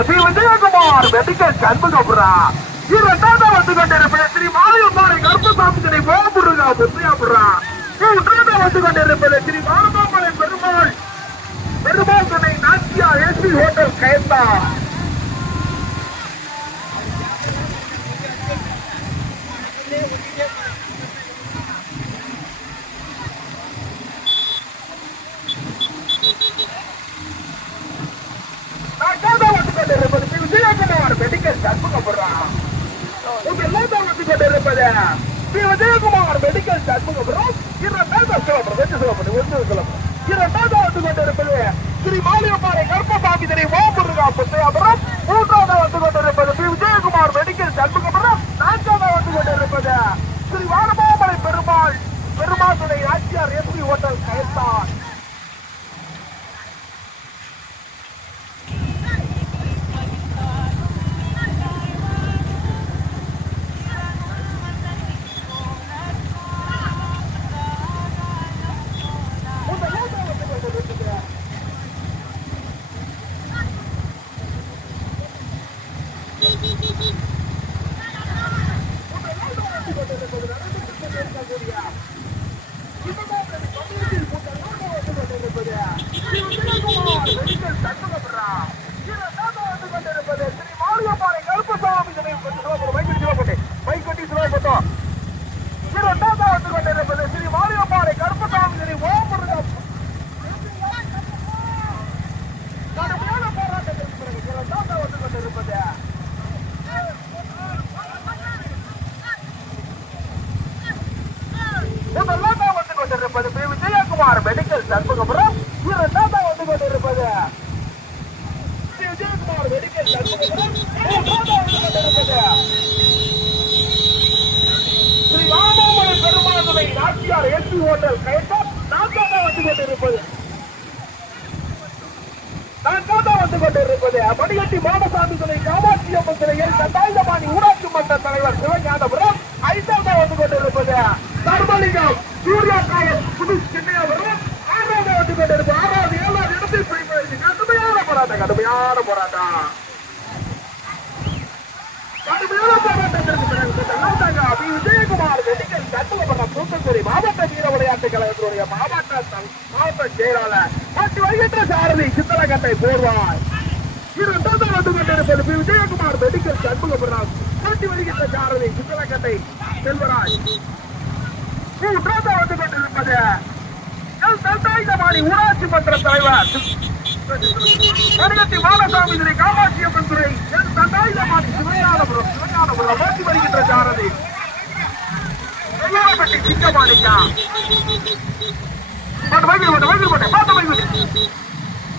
கொண்டிருப்பது ஸ்ரீ விஜயகுமார் மெடிக்கல் சண்முகபுரா இரண்டாவது வந்து கொண்டிருப்பது ஸ்ரீ மாரியம்மாரை கருப்பசாமிகளை போகுருகா முத்தையாபுரா மூன்றாவது வந்து கொண்டிருப்பது ஸ்ரீ மாரமாமலை பெருமாள். பெருமாள் துணை நாச்சியா ஏசி ஹோட்டல் கயந்தா நான்காவது வந்து கொண்டிருப்பது ஸ்ரீ விஜயகுமார் மெடிக்கல் சண்முகபுரா முதலாவது வந்து கொண்டிருப்பது ஸ்ரீ விஜயகுமார் மெடிக்கல் சண்முகபுரம் இரண்டாவது சொல்லப்படும் வெற்றி சொல்லப்படும் வெற்றி சொல்லப்படும் இரண்டாவது வந்து கொண்டிருப்பது ஸ்ரீ மாலியம்மாரை கர்ப்பசாமி திரை ஓமுருகா புத்தையாபுரம் மூன்றாவது வந்து கொண்டிருப்பது ஸ்ரீ விஜயகுமார் மெடிக்கல் சண்முகபுரம் நான்காவது வந்து கொண்டிருப்பது ஸ்ரீ வானமாமலை பெருமாள் பெருமாள் துணை ஆட்சியார் எஸ்பி ஹோட்டல் கயத்தான் முதலாவது வந்து கொண்டிருப்பது முதலாவது வந்து கொண்டிருப்பது ஸ்ரீ விஜயகுமார் மெடிக்கல் சண்முகபுரம் இரண்டாவது வந்து கொண்டிருப்பது ஸ்ரீ விஜயகுமார் மெடிக்கல் சண்முகபுரம் மூன்றாவது வந்து கொண்டிருப்பது ஸ்ரீ ராமாமலை பெருமாளுமை நாச்சியார் ஏசி ஹோட்டல் கயத்தம் நான்காவது வந்து கொண்டிருப்பது நான்காவது வந்து கொண்டிருப்பது மணிகட்டி மாமசாமி துணை காமாட்சி அம்மன் துணையில் கட்டாயுதபாணி ஊராட்சி மன்ற தலைவர் சிவஞானபுரம் ஐந்தாவது வந்து கொண்டிருப்பது தர்மலிங்கம் சூர்யா காலம் புது சென்னையாபுரம் ஆறாவது வந்து கொண்டிருப்பது ஆறாவது ஏழாவது இடத்தில் பிடிப்பதற்கு கடுமையான போராட்டம் கடுமையான போராட்டம். கடுமையான போராட்டத்திற்கு பிறகு விஜயகுமார் மெடிக்கல் கட்டுவப்பட்ட தூத்துக்குடி மாவட்ட வீர விளையாட்டு கழகத்தினுடைய மாவட்ட மாவட்ட செயலாளர் மற்றும் சாரதி இரண்டாவது வந்து கொண்டிருப்பது பி. விஜயகுமார் மெடிக்கல் சண்முகபுரம் போட்டி வருகின்ற சாரதி செல்வராஜ் மூன்றாவது வந்து கொண்டிருப்பது ஊராட்சி மன்ற தலைவர் கருணத்தி மாலசாமி திரை காமாட்சி அம்மன் துறை. எல் சிவஞானபுரம் சிவஞானபுரம் போட்டி வருகின்ற சாரதி. வெள்ளாளப்பட்டி சிங்கமாணிக்கா பாட்டு வைக்கிற பாட்டு வைக்கிற பாட்டு பாட்டு வைக்கிற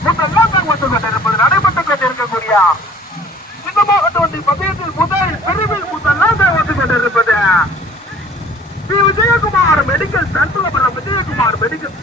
முதல்லாம் தான் வந்து கொண்டிருப்பது நடைபெற்றுக் கொண்டிருக்கக்கூடிய இந்த மாவட்டத்தில் பந்தயத்தில் முதல் பிரிவில் முதல்லாம் தான் வந்து கொண்டிருப்பது ஸ்ரீ விஜயகுமார் மெடிக்கல் சண்முகபுரம் விஜயகுமார் மெடிக்கல்.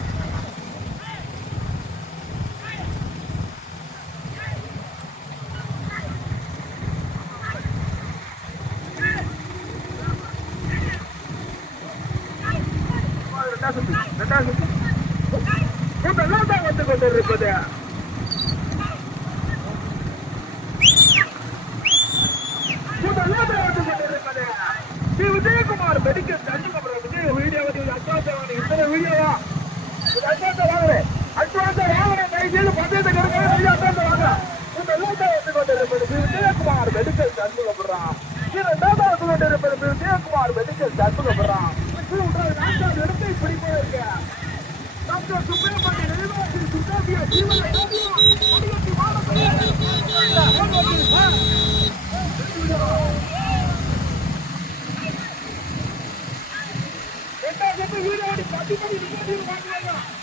いいのか?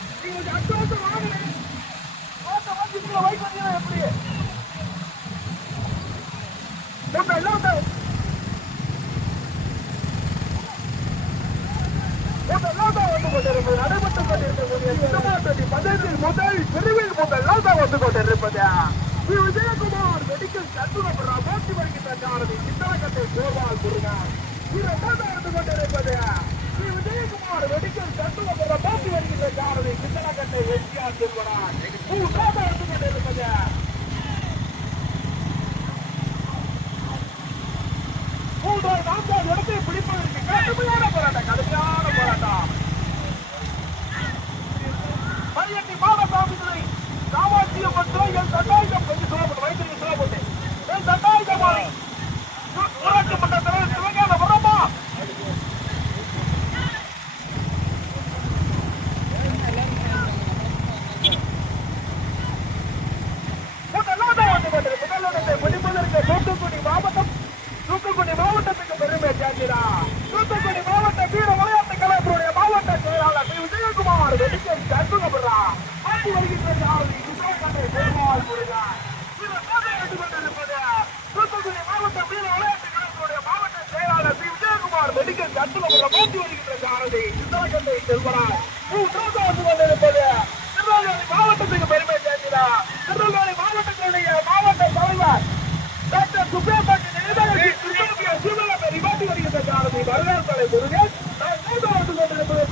வரலாறு தலை முருகன். நான் மூன்றாவது கொண்டிருப்பது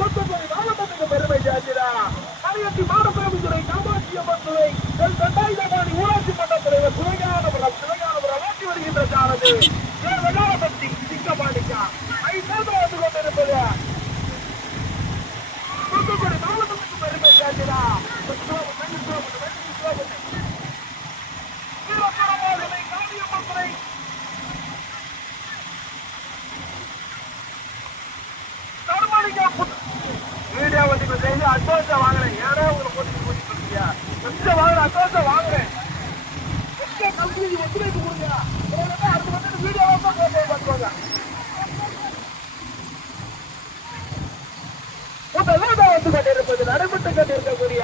மாவட்டத்துக்கு பெருமை சேர்க்கிறார் அரியத்தி மாடசாமித்துறை காமாட்சி அம்மன் துறை என் தண்டாயுதபாணி ஊராட்சி மன்ற தலைவர் துணை சிவஞானபுரம் ஓட்டி வருகின்ற சாரதி என் வெள்ளாளப்பட்டி சிங்கபாணிக்கா ஐந்தாவது கொண்டிருப்பது தூத்துக்குடி மாவட்டத்துக்கு பெருமை சேர்க்கிறார் வீரபுரமாகலை காளியம்மன் தர்மலிங்கம் புத்- மீடியா வந்து இப்ப செய்து அட்வான்ஸா வாங்குறேன். ஏன்னா உங்களை போட்டு கூட்டி கொஞ்சம் வாங்குறேன். அட்வான்ஸா வாங்குறேன் கொஞ்சம் கல்வி ஒத்துழைப்பு கொடுங்க அடுத்து வந்து வீடியோவா தான் பார்த்துக்கோங்க. முதலாவது வந்து கொண்டிருப்பது நடைபெற்று கொண்டிருக்கக்கூடிய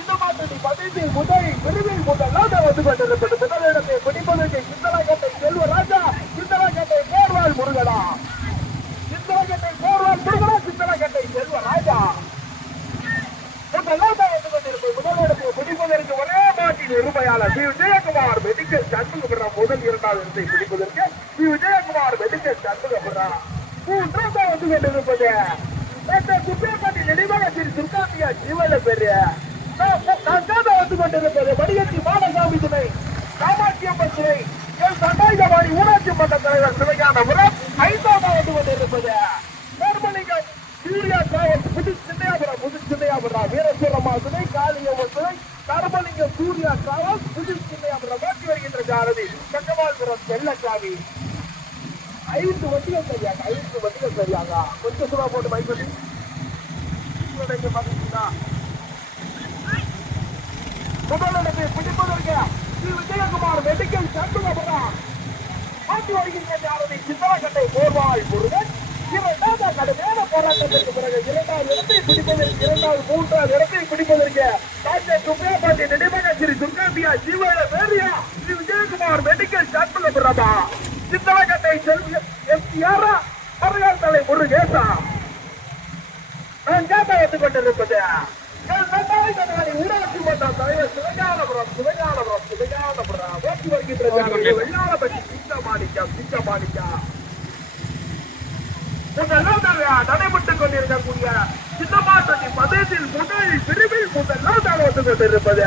இந்த மாதிரி பதினைந்து முதல் விரும்பில் முதலாவது வந்து கொண்டிருப்பது முதலிடத்தை பிடிப்பதற்கு சிந்தலாக்கட்டை செல்வராஜா சிந்தலாக்கட்டை போர்வாள் முருகனா சிந்தலாக்கட்டை போர்வாள் முருகனா சிந்தலாக்கட்டை செல்வராஜா முதலாவது வந்து கொண்டிருப்பது முதலிடத்தை பிடிப்பதற்கு ஒரே மாட்டின் உரிமையாளர் ஸ்ரீ விஜயகுமார் மெடிக்கல் சண்முகபுரா முதல் பிடிப்பதற்கு ஸ்ரீ விஜயகுமார் வெடிக்க சண்முகபுரா. மூன்றாவது வந்து கொண்டிருப்பது. டாக்டர் சுப்பிரமணி துர்காந்தியா ஜீவன பெரிய வந்து கொண்டிருப்பது வடிகட்டி மாடசாமி துணை காமாட்சியம்மன் துணை என் சண்டாயுதபாணி ஊராட்சி மன்ற தலைவர் சிவஞானபுரம் ஐந்தாவது வந்து கொண்டிருப்பது. தர்மலிங்கம் சூர்யா புது சின்னையாபுரம் புது சின்னையாபுரம் வீரசுரமா துணை காளியம்மன் துணை தர்மலிங்கம் சூர்யா டிராவல் புது சின்னையாபுரம் மாற்றி வருகின்ற ஜாரதி சங்கமால்புரம் ஐந்து வட்டிகள் சரியாங்க ஐந்து வட்டிகள் சரியாங்க கொஞ்சம் சும்மா போட்டு பைக் பண்ணி இங்க பாத்தீங்கன்னா முதலிடத்தை பிடிப்பதற்கு ஸ்ரீ விஜயகுமார் மெடிக்கல் சண்முகபுரம் மாற்றி வருகின்ற ஜாரதி சித்தரக்கட்டை போர்வாள் முருகன். இரண்டாவது கடுமையான போராட்டத்திற்கு பிறகு இரண்டாவது இடத்தை பிடிப்பதற்கு இரண்டாவது மூன்றாவது இடத்தை பிடிப்பதற்கு டாக்டர் சுப்ரபாண்டி நினைவக ஸ்ரீ துர்காந்தியா ஜீவன பேரியா ஸ்ரீ விஜயகுமார் மெடிக்கல் சண்முகபுரமா சித்தலகட்டை செல்வி எம்ஜிஆரா அவர்கள் தலை முருகேசா. நான் கேட்ட வந்து கொண்டிருப்பது? ஊராட்சி மன்ற தலைவர் சிவஞானபுரம் சிவஞானபுரம் சிவஞானபுரம் ஓட்டி வருகின்ற ஜானகி நடைபெற்றுக் கொண்டிருக்கக்கூடிய சின்னமாட்டத்தி மதத்தில் முதல் பிரிவில் முதலாம் கொண்டிருப்பது.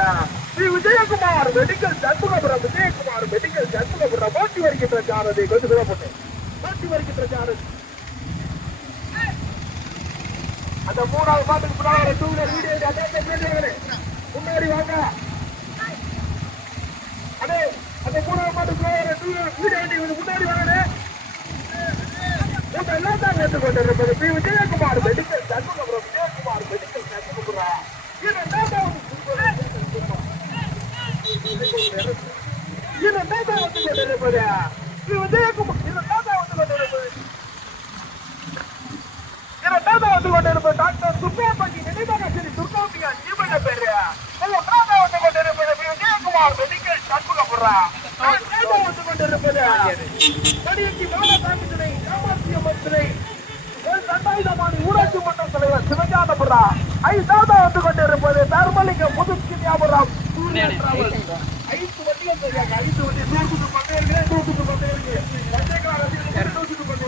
ஸ்ரீ விஜயகுமார் மெடிக்கல் சண்முகபுரம் விஜயகுமார் மெடிக்கல் சண்முகபுரம் போட்டி வருகின்ற ஜானதை கொஞ்சம் சொல்லப்பட்டு போட்டி. வருகின்ற ஜானதி அந்த மூணாவது பாட்டுக்கு முன்னாடி டூ வீலர் வீடியோ முன்னாடி வாங்க. அதே அந்த மூணாவது பாட்டுக்கு முன்னாடி டூ வீலர் வீடியோ முன்னாடி வாங்க. எல்லாம் தான் வந்து கொண்டிருப்பது P Vijayakumar medical Shanmugapuram Vijayakumar medical Shanmugapuram இது இது வந்து கொண்டிருப்பது பி விஜயகுமார் இது வந்து கொண்டிருப்பது வந்து கொண்டிருப்பது டாக்டர் சுப்பிரமணி நினைவாக ஸ்ரீ துர்காம்பியா ஜீவன பேரு மூன்றாவது வந்து கொண்டிருப்பது பி. விஜயகுமார் மெடிக்கல் சண்முகபுரா நான்காவது வந்து கொண்டிருப்பது மணியத்தி மாநகராட்சி துணை காமாட்சியம்மன் துணை தண்டாயுதமானி ஊராட்சி மன்ற தலைவர் சிவஞானபுரா. ஐந்தாவது வந்து கொண்டிருப்பது தர்மலிங்கம் புதுக்கியாபுரம் ஐந்து வண்டிகள் தெரியாது ஐந்து வண்டி பந்தயம் நூற்றுக்கு பந்தயம் பந்தயக்காரர் நூற்றுக்கு முதல்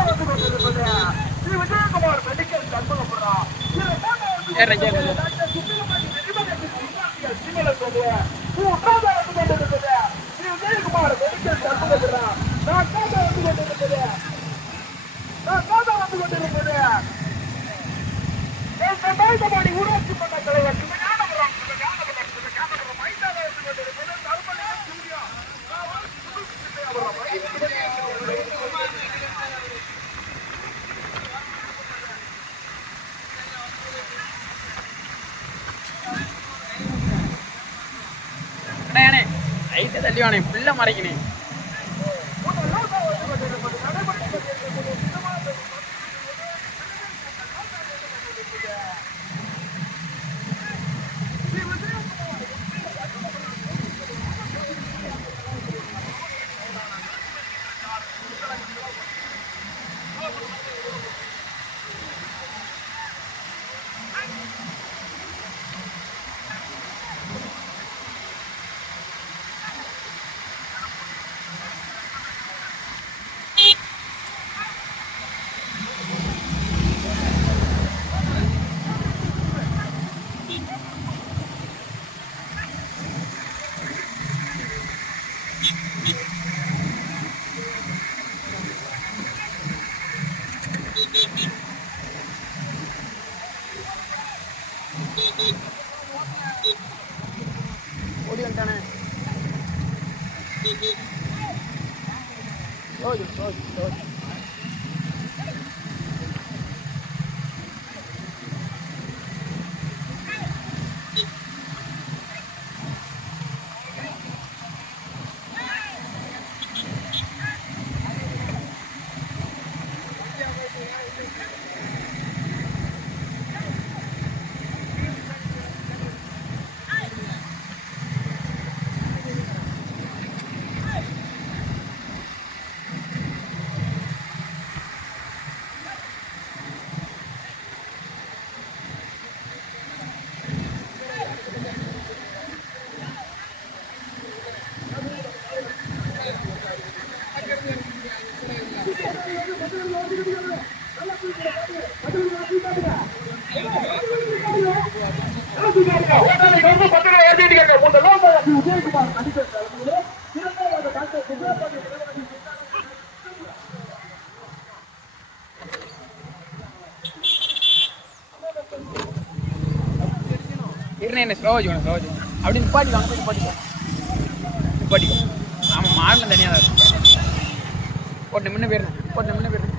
வந்து கொண்டிருப்பது ஸ்ரீ விஜயகுமார் மெடிக்கல் சண்முகபுரா. டாக்டர் சுப்பிரமணி நிதிமகத்தில் சிவல மூன்றாவது வந்து கொண்டிருப்பது விஜயகுமார் நடந்து கொண்டிருப்பது வந்து ஊராட்சி மன்ற தலைவர் Sivagnanapuram Sivagnanapuram Sivagnanapuram Olha, olha, olha. என்ன ஸ்லோவாக வச்சுக்கணும் ஸ்லோவாக அப்படி நிப்பாட்டி வாங்க போய் நிப்பாட்டிக்கோ. நிப்பாட்டிக்கோ. ஆமாம் மாடலும் தனியாக தான் இருக்கும் போட்டு முன்ன போயிடணும் போட்டு முன்ன போயிடணும்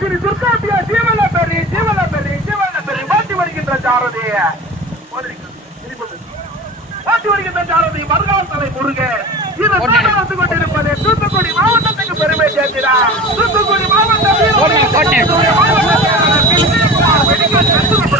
ஸ்ரீ துர்காம்பியா ஜீவன பெரி ஜீவன பெரி ஜீவன பெரி மாற்றி வருகின்ற சாரதி மாற்றி வருகின்ற சாரதி மருகால் தலை முருகன் வந்து கொண்டிருப்பது தூத்துக்குடி மாவட்டத்துக்கு பெருமை சேர்க்கிறார் தூத்துக்குடி மாவட்டத்தில் மாவட்டத்தில்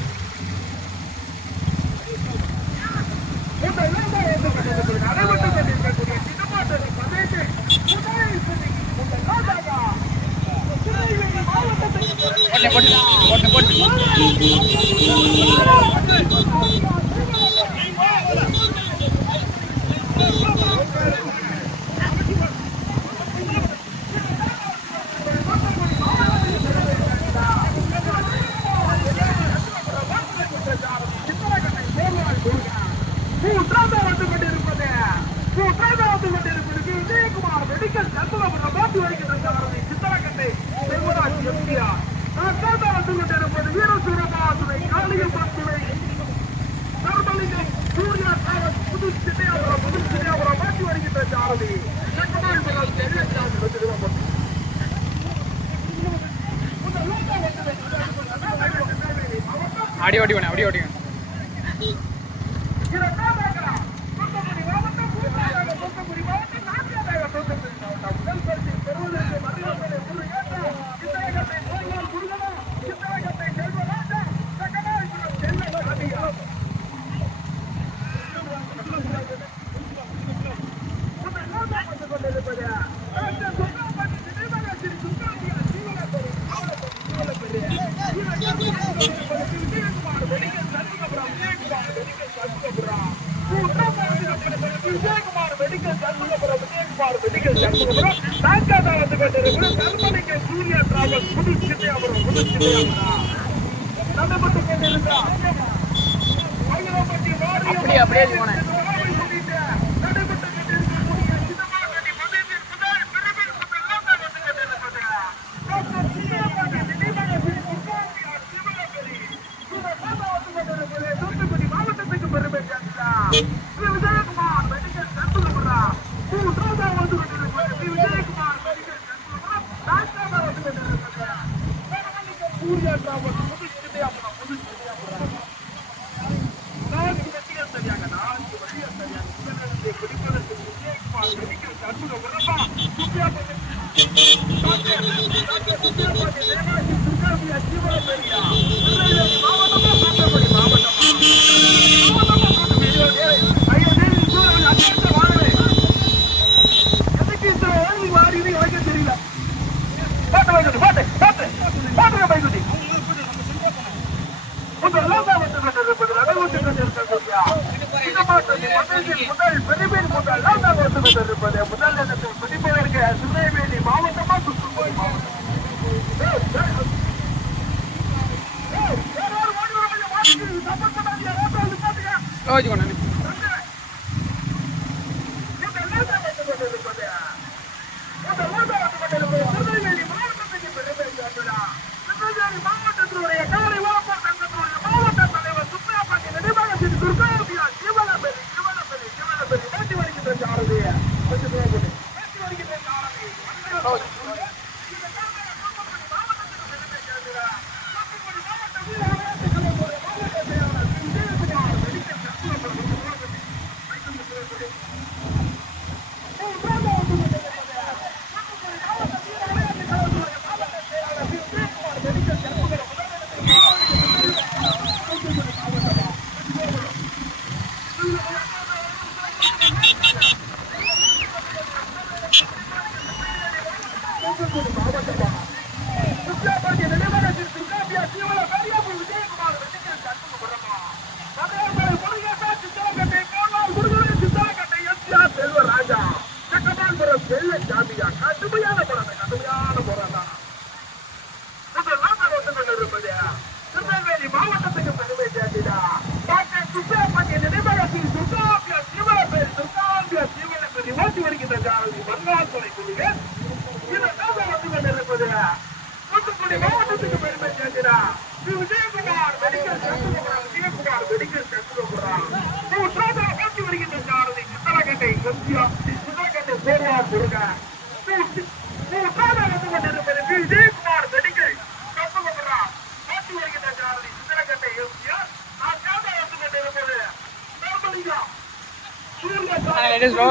Julia Sauer.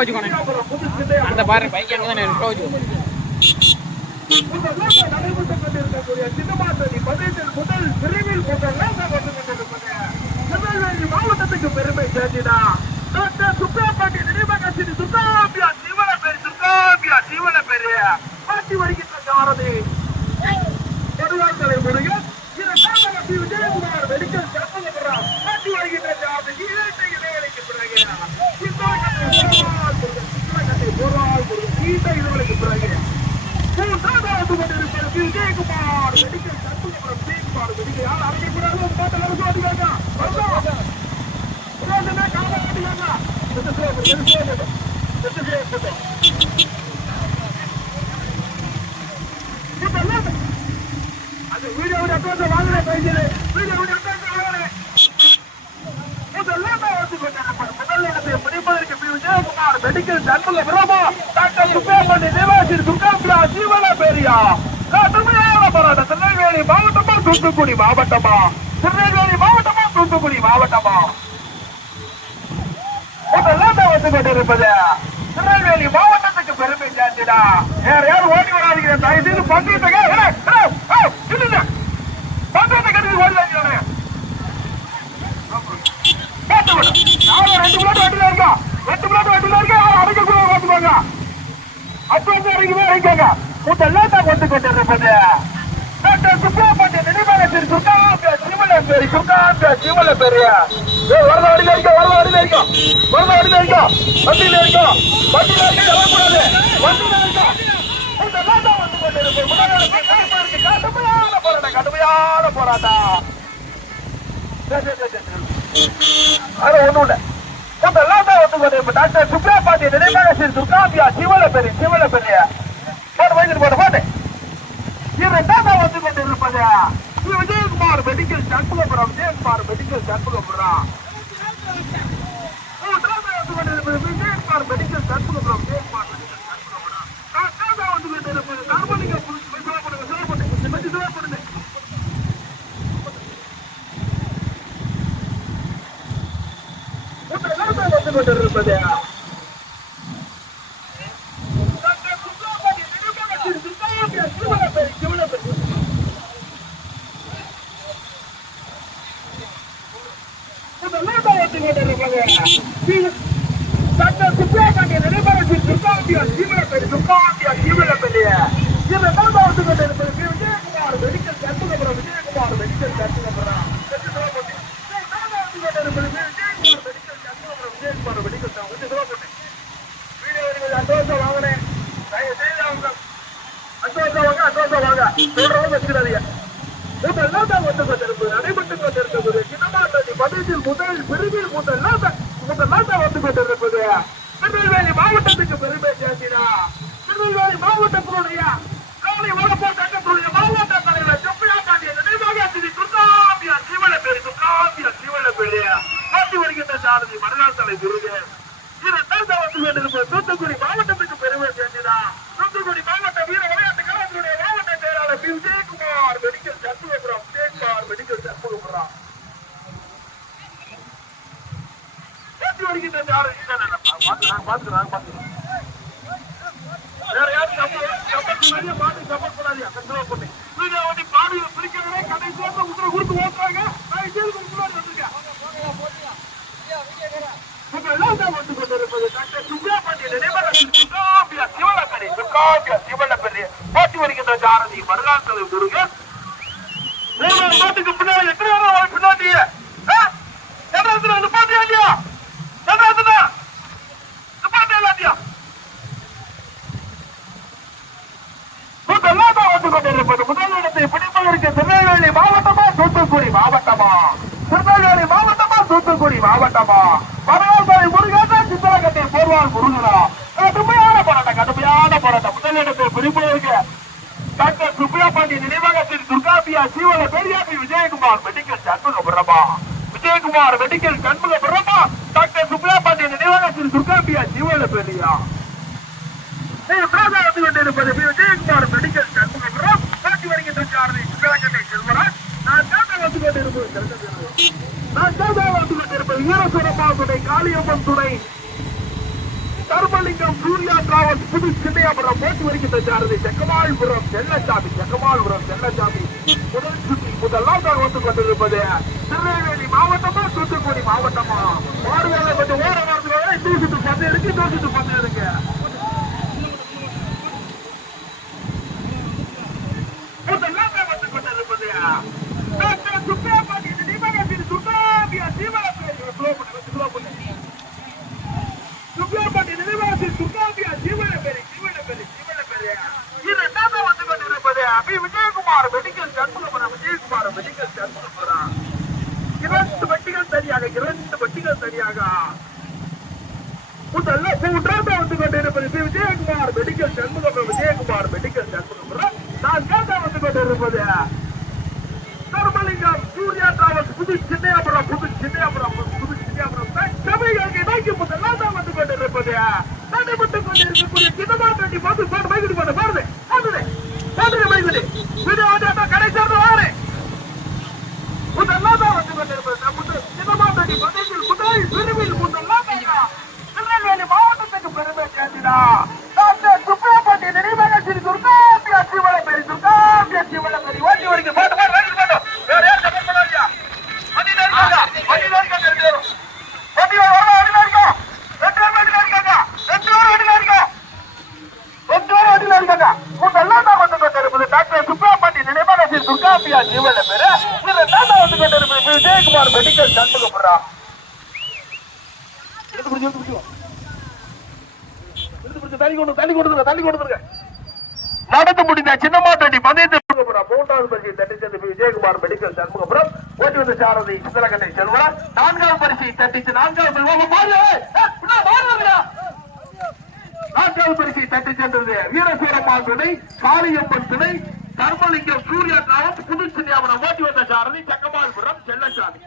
வச்சுக்கோண்ணே. அந்த பாரு பைக் அங்கே தான் ஸ்லோ வச்சுக்கோ மாவட்டத்துக்கு பெருமை சேர்த்தினா டாக்டர் சுப்பிரமணிய சிறு சுத்தாபியா ஜீவன பெரு சுத்தாபியா ஜீவன பெரிய மாற்றி வருகின்ற சாரதி கருவாக்கலை முருகன் இதற்காக ஸ்ரீ விஜயகுமார் மெடிக்கல் கற்பகபுரம் மாற்றி வருகின்ற சாரதி இரட்டை இடைவெளிக்கு பிறகு சித்தரகத்தை போராள் முருகன் நீண்ட இடைவெளிக்கு பிறகு மூன்றாவது கொண்டிருப்பது விஜயகுமார் மெடிக்கல் கற்பகபுரம் விஜயகுமார் மெடிக்கல் அழைக்கக்கூடாது ஒரு பாட்டு அரசு அதிகாங்க வருஷம் உடனே காலை கட்டிக்காங்க செத்து சேவை செத்து சேவை போட்டோம் அது வீடியோவுடைய அக்கௌண்ட் வாங்கினேன் பேசிடு வீடியோவுடைய அக்கௌண்ட் வாங்கினேன் முதல்ல வந்து கொண்டிருப்பது முதல் இடத்தை விஜயகுமார் மெடிக்கல் டாக்டர் நிவாசி ஜீவன கடுமையான போராட்டம் திருநெல்வேலி மாவட்டமா தூத்துக்குடி மாவட்டமா? திருநெல்வேலி மாவட்டமா தூத்துக்குடி மாவட்டமா? முதல்ல வந்து கொண்டிருப்பது. திருநெல்வேலி மாவட்டத்துக்கு பெருமை சேர்ந்துடா வேற யாரும் ஓடி வராதீங்க தயவு செய்து பந்தயத்தை பந்தயத்தை கட்டி ஓடி வாங்கிறேன் கேட்டு விடு. நானும் ரெண்டு வண்டியில இருக்கோம். ரெண்டு பிள்ளைட்டு வண்டியில இருக்கோம். யாரும் அடிக்கக்கூடாது பார்த்துக்கோங்க. அட்வான்ஸ் வரைக்குமே அடிக்கோங்க. முதல்ல தான் கொண்டு கொண்டிருப்பது. டாக்டர் சுப்பிரமணிய நினைவகத்தின் சுக்காம்பிய சிவலப்பேரி, சுக்காம்பிய சிவலப்பேரி. வண்டியில இருக்கோம், வண்டியில இருக்கோம். வரக்கூடாது. வண்டியில இருக்கோம். கடுமையான போராட்டம் கடுமையான போராட்டம் ஒண்ணும் இல்ல. முதல்ல தான் வந்து டாக்டர் சுப்ரா பாண்டிய நினைவாக ஸ்ரீ துர்காம்பியா சிவலப்பெரி சிவலப்பெரிய போட்டு வைத்துட்டு போட்டு போட்டு இரண்டாவது வந்து கொண்டிருப்பது ஸ்ரீ விஜயகுமார் மெடிக்கல் சண்முகபுரம் விஜயகுமார் மெடிக்கல் சண்முகபுரம். மூன்றாவது வந்து கொண்டிருப்பது விஜயகுமார் மெடிக்கல் சண்முகபுரம் விஜயகுமார் மெடிக்கல் சண்முகபுரம் நான்காவது வந்து கொண்டிருப்பது தர்மலிங்கம் புலிஸ் விசாரப்படுங்க விசாரப்படுங்க விசாரப்படுங்க முதல்ல வந்து கொண்டிருப்பது டாக்டர் சுப்ரமணிய நினைவகத்தின் சுத்தாபியா சிவனபெரி சிவனபெரி டாக்டர் சுப்ரமணிய நினைவகத்தின் சுத்தாபியா சிவனபெரி சுத்தாபியா சிவனபெரி இந்த நாள் வந்து கொண்டிருப்பது ஸ்ரீ விஜயகுமார் மெடிக்கல் சண்முகபுரம் விஜயகுமார் மெடிக்கல் சண்முகபுரம் கொண்டிருப்பது Sri Vijayakumar medical Shanmugapuram Vijayakumar medical Shanmugapuram video எடுக்கிறது அட்வான்ஸா வாங்கினேன் தயவு செய்து அவங்க அட்வான்ஸா வாங்க அட்வான்ஸா வாங்க சொல்றவங்க வச்சுக்கிறாதீங்க. முதல்லாம் தான் வந்து கொண்டிருப்பது நடைபெற்று கொண்டிருக்கிறது சின்னமாட்டி பதினஞ்சில் முதல் பிரிவில் முதல்லாம் தான் முதல்லாம் தான் வந்து கொண்டிருப்பது. திருநெல்வேலி மாவட்டத்துக்கு பெருமை சேர்த்தினா திருநெல்வேலி மாவட்டத்தினுடைய காலை வளப்போ சட்டத்துடைய மாவட்ட தலைவர் சுப்பியா பாண்டிய நினைவாக திரு துர்காபியா சிவலப்பேரி துர்காபியா சிவலப்பேரி ஓட்டி வருகின்ற சாரதி மறுநாள் தலை முருகன் இரண்டாவது வந்து கொண்டிருப்பது தூத்துக்குடி மாவட்டத்துக்கு பெருமை சேர்த்தினா தூத்துக்குடி மாவட்ட வீர விளையாட்டு கழகத்தினுடைய மாவட்ட செயலாளர் P. Vijayakumar medical Shanmugapuram Vijayakumar medical Shanmugapuram ஓட்டி வருகின்ற சாரதி பாத்துக்கலாம் பாத்துக்கலாம் வேற யாரும் சப்போர்ட் பண்ணாதீங்க சப்போர்ட் பண்ணாதீங்க கண்ட்ரோல் பண்ணி வீடியோ ஓட்டி மாடு பிடிக்கிறதே கடைசி வரைக்கும் கொடுத்து ஓட்டுறாங்க நான் செய்து முன்னாடி வந்திருக்கேன் உங்கள் எல்லாம் வந்து கொண்டிருப்பது டாக்டர் சுப்ரியா பாண்டியன் நினைவகத்தில் சுகாபியா சிவனப்பெரி சுகாபியா சிவனப்பெரி போட்டி வருகின்ற ஜாரதி வருகாலத்தில் முருகன் மூணு மாட்டுக்கு பின்னாடி எத்தனை நேரம் வர பின்னாடி என்ன நிப்பாட்டியா இல்லையா என்ன நிப்பாட்டியா இல்லாட்டியா முதலாக வந்து கொண்டிருப்பது முதலிடத்தை பிடிப்பதற்கு திருநெல்வேலி மாவட்டமா தூத்துக்குடி மாவட்டமா? திருநெல்வேலி மாவட்டமா தூத்துக்குடி மாவட்டமா? வரலாறு முருகனா சித்திரகத்தை போர்வால் முருகனா? கடுமையான போராட்டம் கடுமையான போராட்டம். முதலிடத்தை பிடிப்பதற்கு டாக்டர் சுப்ரியா பாண்டி நினைவகத்தில் துர்காபியா சீவல பெரியாபி Vijayakumar medical Shanmuga Prabha. Vijayakumar medical Shanmuga Prabha doctor Supriya Pandi நினைவகத்தில் துர்காபியா சீவல பெரியா. விஜயகுமார் மெடிக்கல் சண்முக மாற்றி வருகின்ற சாரதி சிவகங்கை செல்வராஜ் நான் சாதா வந்து கொண்டிருப்பது நான் சாதா வந்து கொண்டிருப்பது வீரசுரமா துணை காளியம்மன் துணை தர்மலிங்கம் சூர்யா டிராவல்ஸ் புது சின்னையாபுரம் போட்டு வருகின்ற சாரதி செக்கமாள்புரம் செல்லச்சாமி செக்கமாள்புரம் செல்லச்சாமி. முதல் சுற்றி முதலாவதாக வந்து கொண்டிருப்பது திருநெல்வேலி மாவட்டமா தூத்துக்குடி மாவட்டமா? மாறுவேலை கொஞ்சம் ஓர வாரத்துக்கு இந்த சுற்று பந்து இருக்கு இந்த சுற்று பந்து இருக்கு முதலாக வந்து கொண்டிருப்பது டாக்டர் சுப்ரியா பாண்டி நினைவகத்தில் சுகாபியா சீவலப்பேரி ஸ்லோ பண்ணு ஸ்லோ பண்ணு சுப்ரியா பாண்டி நினைவகத்தில் சுகாபியா சீவலப்பேரி சீவலப்பேரி சீவலப்பேரி இரண்டாவது வந்து P Vijayakumar medical Shanmugapuram Vijayakumar medical Shanmugapuram இரண்டு வட்டிகள் சரியாக இரண்டு வட்டிகள் சரியாக. முதல்ல மூன்றாவது வந்து கொண்டிருப்பது ஸ்ரீ விஜயகுமார் மெடிக்கல் சண்முகம் விஜயகுமார் மெடிக்கல் சண்முகம் நான்காவது வந்து கொண்டிருப்பது தர்மலிங்கம் சூர்யா டிராவல்ஸ் புது சின்னையாபுரம் புது சின்னையாபுரம் புது சின்னையாபுரம். தமிழக நோக்கி முதலாவது வந்து கொண்டிருப்பது நடைபெற்று கொண்டிருக்கக்கூடிய சின்னமா வேண்டி பார்த்து பாடு வைகுடி பாடு பாருது பாடுது பாடுது வைகுடி வீடியோ வந்து கடைசி வாரு முதலாவது வந்து கொண்டிருப்பது. முதல் சின்னமா வேண்டி பதவியில் முதல் பிரிவில் முதலாவது திருநெல்வேலி மாவட்டத்துக்கு பெருமை சேர்ந்ததா டாக்டர் சுப்ரபாண்டி நினைவகத்தில் துர்காபியா சிவலை பெரி துர்காபியா சிவலை பெரி ஓட்டி வரைக்கும் பாட்டு பாட்டு வைக்கிட்டு பாட்டு வேற யாரும் சப்போர்ட் பண்ணாதியா வண்டியில இருக்காங்க வண்டியில இருக்காங்க ரெண்டு பேரும் வண்டி வரலாம் வண்டியில இருக்கோம் ரெண்டு பேரும் வண்டியில இருக்காங்க ரெண்டு பேரும் வண்டியில இருக்கோம் ரெண்டு பேரும் வண்டியில இருக்காங்க முதல்லாம் தான் வந்து கொண்டிருப்பது டாக்டர் சுப்ரபாண்டி நினைவகத்தில் ஜீவன பேரு. பெரு தாத்தா வந்து கொண்டிருப்பது விஜயகுமார் மெடிக்கல் சண்முகபுரா எடுத்து எடுத்து எடுத்து தள்ளி கொண்டு தள்ளி கொடுத்துருங்க தள்ளி கொடுத்துருங்க. நடந்து முடிந்த சின்னமாட்டடி பந்தயத்தில் மூன்றாவது பரிசை தட்டி சென்று விஜயகுமார் மெடிக்கல் சண்முகபுரம் ஓட்டி வந்த சாரதி சித்தலகட்டை செல்வராஜ் நான்காவது பரிசை தட்டிச்சு நான்காவது நான்காவது பரிசை தட்டி சென்றது வீரசூரம்மா துணை காளியம்மன் துணை. தர்மலிங்கம் சூர்யா டிராவல்ஸ் புதுச்சின்னியாபுரம் ஓட்டி வந்த சாரதி செக்கமால்புரம் செல்லசாமி